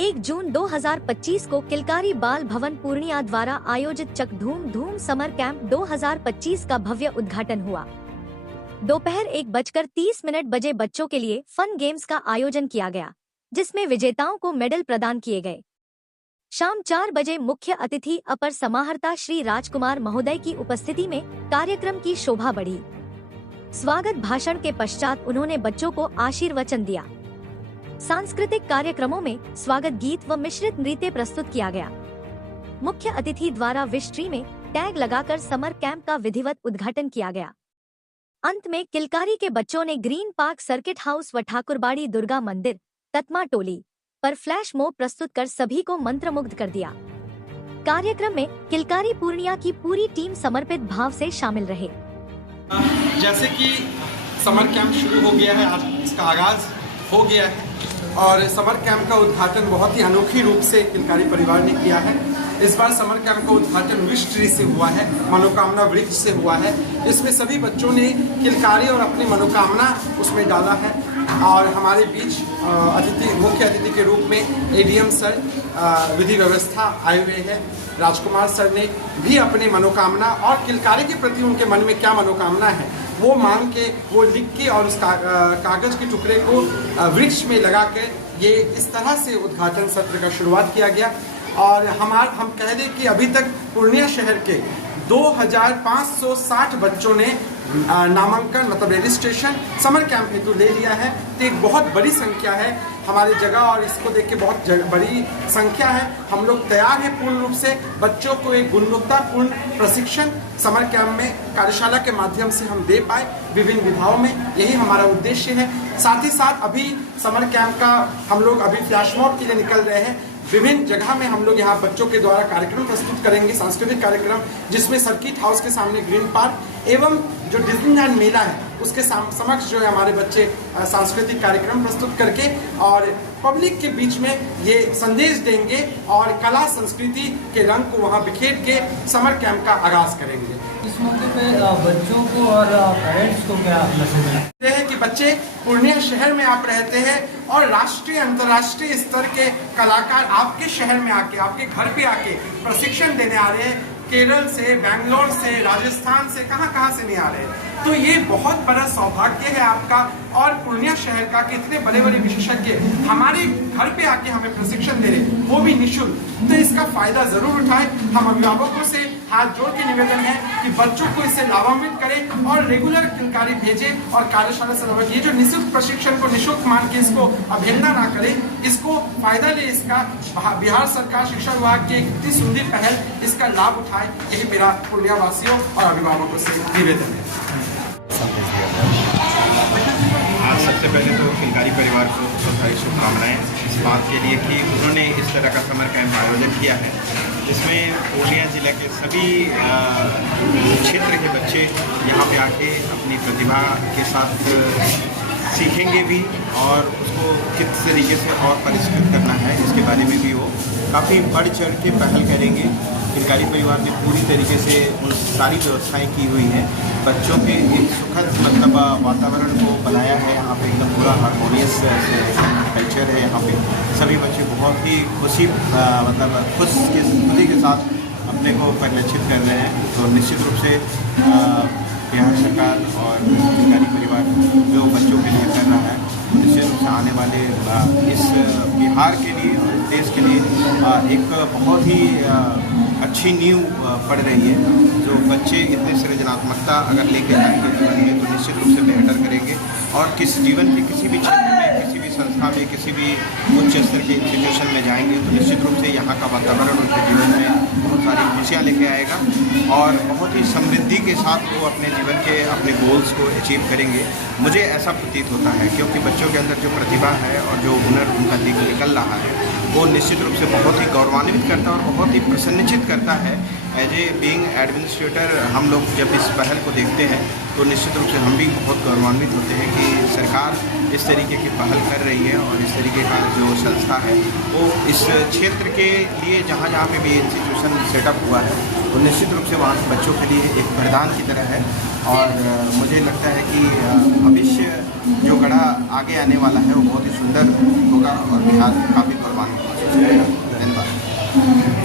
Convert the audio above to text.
1 जून 2025 को किलकारी बाल भवन पूर्णिया द्वारा आयोजित चक धूम धूम समर कैंप 2025 का भव्य उद्घाटन हुआ। दोपहर 1:30 बजे बच्चों के लिए फन गेम्स का आयोजन किया गया, जिसमें विजेताओं को मेडल प्रदान किए गए। शाम 4 बजे मुख्य अतिथि अपर समाहर्ता श्री राजकुमार महोदय की उपस्थिति में कार्यक्रम की शोभा बढ़ी। स्वागत भाषण के पश्चात उन्होंने बच्चों को आशीर्वचन दिया। सांस्कृतिक कार्यक्रमों में स्वागत गीत व मिश्रित नृत्य प्रस्तुत किया गया। मुख्य अतिथि द्वारा विश ट्री में टैग लगाकर समर कैंप का विधिवत उद्घाटन किया गया। अंत में किलकारी के बच्चों ने ग्रीन पार्क सर्किट हाउस व ठाकुरबाड़ी दुर्गा मंदिर ततमा टोली पर फ्लैश मॉब प्रस्तुत कर सभी को मंत्रमुग्ध कर दिया। कार्यक्रम में किलकारी पूर्णिया की पूरी टीम समर्पित भाव से शामिल रहे। जैसे कि समर कैंप शुरू हो गया है, आज इसका आगाज हो गया है और समर कैंप का उद्घाटन बहुत ही अनोखी रूप से किलकारी परिवार ने किया है। इस बार समर कैंप का उद्घाटन विश ट्री से हुआ है, मनोकामना वृक्ष से हुआ है। इसमें सभी बच्चों ने किलकारी और अपनी मनोकामना उसमें डाला है और हमारे बीच मुख्य अतिथि के रूप में एडीएम सर विधि व्यवस्था आए हुए हैं। राजकुमार सर ने भी अपने मनोकामना और किलकारी के प्रति उनके मन में क्या मनोकामना है वो मांग के, वो लिख के और उस कागज के टुकड़े को वृक्ष में लगा कर ये इस तरह से उद्घाटन सत्र का शुरुआत किया गया। और हम कह दें कि अभी तक पूर्णिया शहर के 2560 बच्चों ने नामांकन मतलब रजिस्ट्रेशन समर कैंप हेतु ले लिया है। तो एक बहुत बड़ी संख्या है हमारी जगह और इसको देख के बहुत बड़ी संख्या है। हम लोग तैयार हैं पूर्ण रूप से बच्चों को एक गुणवत्तापूर्ण प्रशिक्षण समर कैंप में कार्यशाला के माध्यम से हम दे पाए विभिन्न विधाओं में, यही हमारा उद्देश्य है। साथ ही साथ अभी समर कैंप का हम लोग अभी फ्लैश मॉब के लिए निकल रहे हैं। विभिन्न जगह में हम लोग यहाँ बच्चों के द्वारा कार्यक्रम प्रस्तुत करेंगे, सांस्कृतिक कार्यक्रम, जिसमें सर्किट हाउस के सामने ग्रीन पार्क एवं जो डिज्नीलैंड मेला है उसके समक्ष जो है हमारे बच्चे सांस्कृतिक कार्यक्रम प्रस्तुत करके और पब्लिक के बीच में ये संदेश देंगे और कला संस्कृति के रंग को वहाँ बिखेर के समर कैंप का आगाज करेंगे। इस मौके पे बच्चों को और पेरेंट्स को क्या मैसेज है कि बच्चे पूर्णिया शहर में आप रहते हैं और राष्ट्रीय अंतर्राष्ट्रीय स्तर के कलाकार आपके शहर में आके, आपके घर पे आके प्रशिक्षण देने आ रहे हैं। केरल से, बैंगलोर से, राजस्थान से, कहाँ से नहीं आ रहे हैं। तो ये बहुत बड़ा सौभाग्य है आपका और पूर्णिया शहर का कि इतने बड़े बड़े विशेषज्ञ हमारे घर पे आके हमें प्रशिक्षण दे रहे, वो भी निःशुल्क। तो इसका फायदा जरूर उठाएं। हम अभिभावकों से हाथ जोड़ के निवेदन है कि बच्चों को इससे लाभान्वित करें और रेगुलर किलकारी भेजें और कार्यशाला से ये जो निःशुल्क प्रशिक्षण को निःशुल्क मान के इसको अवहेलना ना करें, इसको फायदा ले। इसका बिहार सरकार शिक्षा विभाग की एक इतनी सुंदर पहल, इसका लाभ उठाए, यही मेरा पूर्णिया वासियों और अभिभावकों से निवेदन है। आज सबसे पहले तो किलकारी परिवार को बहुत सारी शुभकामनाएं इस बात के लिए कि उन्होंने इस तरह का समर कैंप आयोजन किया है, जिसमें पूर्णिया जिला के सभी क्षेत्र के बच्चे यहाँ पे आके अपनी प्रतिभा के साथ सीखेंगे भी और उसको किस तरीके से और परिष्कृत करना है इसके बारे में भी वो काफ़ी बढ़ चढ़ के पहल करेंगे। किलकारी परिवार ने पूरी तरीके से उन सारी व्यवस्थाएं की हुई हैं। बच्चों के एक सुखद मतलब वातावरण को बनाया है। यहाँ पे एकदम पूरा हारमोनियस कल्चर है। यहाँ पे सभी बच्चे बहुत ही खुशी खुशी के साथ अपने को परिलक्षित कर रहे हैं। तो निश्चित रूप से बिहार सरकार और किलकारी परिवार जो बच्चों के लिए कर रहा है, निश्चित रूप से आने वाले इस बिहार के लिए और देश के लिए एक बहुत ही अच्छी नींव पड़ रही है। जो बच्चे इतने सृजनात्मकता अगर लेके जाएंगे जीवन में तो निश्चित रूप से बेहतर करेंगे और जीवन के किसी भी क्षेत्र में, किसी भी संस्था में, किसी भी उच्च स्तर के इंस्टीट्यूशन में जाएंगे तो निश्चित रूप से यहाँ का वातावरण उनके जीवन में बहुत सारी खुशियाँ लेके आएगा और बहुत ही समृद्धि के साथ वो अपने जीवन के अपने गोल्स को अचीव करेंगे। मुझे ऐसा प्रतीत होता है क्योंकि बच्चों के अंदर जो प्रतिभा है और जो हुनर उनका निकल रहा है वो निश्चित रूप से बहुत ही गौरवान्वित करता है और बहुत ही प्रसन्नचित करता है। एज ए बीइंग एडमिनिस्ट्रेटर हम लोग जब इस पहल को देखते हैं तो निश्चित रूप से हम भी बहुत गौरवान्वित होते हैं कि सरकार इस तरीके की पहल कर रही है और इस तरीके का जो संस्था है वो इस क्षेत्र के लिए जहाँ जहाँ पे भी इंस्टीट्यूशन सेटअप हुआ है तो निश्चित रूप से वहाँ के बच्चों के लिए एक वरदान की तरह है। और मुझे लगता है कि भविष्य जो गढ़ा आगे आने वाला है वो बहुत ही सुंदर होगा और बिहार काफ़ी गौरवान्वित होगा। है।